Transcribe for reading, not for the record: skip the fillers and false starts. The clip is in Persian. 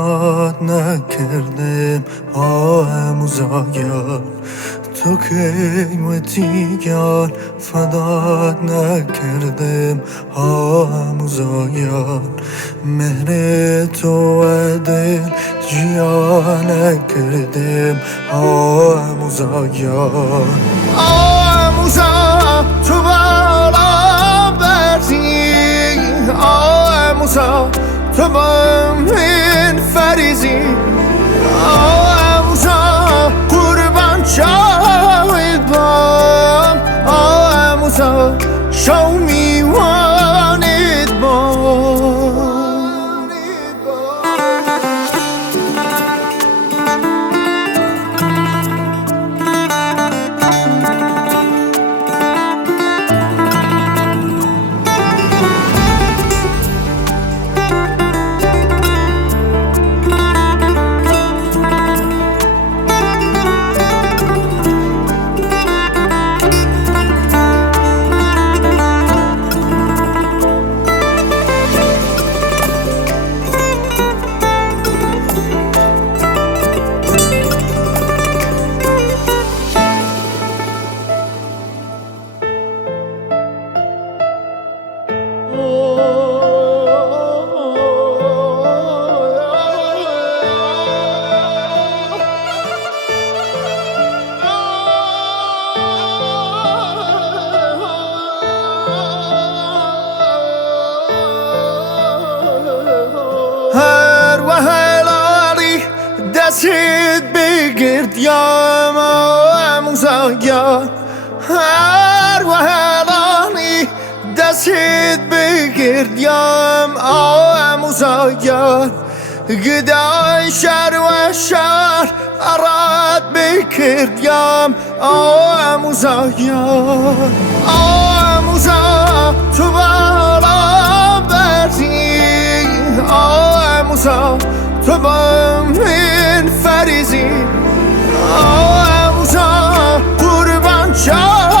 فدات نکردم آموزا گیان تو قیمتی گیان فدات نکردم آموزا گیان مهر تو و دل جیان نکردم آموزا گیان آموزا تو بالا برزی آموزا تو با من فریزی آموزا قربان شاید بام آموزا شو میوانید بام دستت بگرد یا آموزا گیان هر وحلانی دستت بگرد یا آموزا گیان گدای شهر و شهر اراد بکرد یا آموزا گیان آموزا تو بالا برزی آموزا تو با من فریزی آموزا قربان شاید